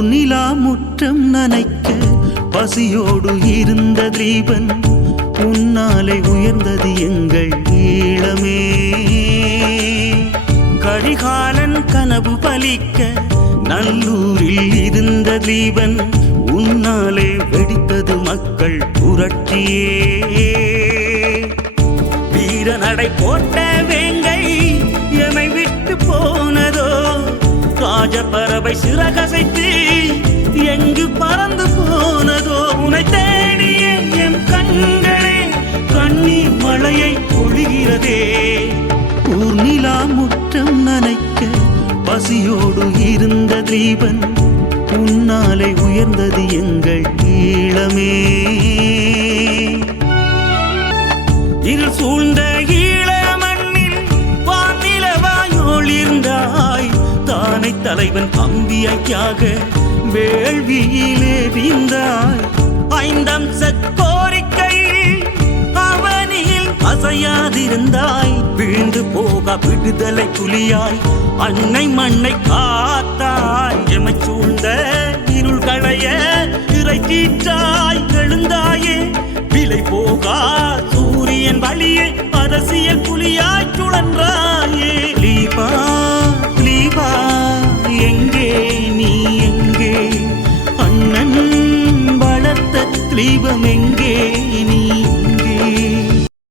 ஊர்நிலா முற்றம் நனைக்க பசியோடு இருந்த தீபன் உன்னாலே உயர்ந்தது எங்கள் ஈழமே. கரிகாலன் கனவு பலிக்க நல்லூரில் இருந்த தீபன் உன்னாலே வெடித்தது மக்கள் புரட்சியே. வீர நடை போட்ட வேங்கை எமை விட்டு போனதோ, ராஜபறவை சிறகசைத்து எங்கு பறந்து போனதோ. உனை தேடிய என் கண்களே கண்ணீர் மழையை பொழிகிறதே. ஊர்நிலா முற்றம் நனைக்க பசியோடு இருந்த தீபன் உன்னாலே உயர்ந்தது எங்கள் ஈழமே. இருள் சூழ்ந்த ஈழ மண்ணில் வானிலவாய் ஒளிர்ந்தாய். தானை தலைவன் அம்பியாக வேள்வியிலே வீழ்ந்தாய். ஐந்தம்ச கோரிக்கையில் அவனியில் அசையாதிருந்தாய். வீழ்ந்து போக விடுதலை புலியாய் அன்னை மண்ணை காத்தாய். எமை சூழ்ந்த இருள் களைய திரை கீற்றாய் எழுந்தாயே. விலை போகா சூரியன் வழியே அரசியல் புலியாய் சுழன்றாயே.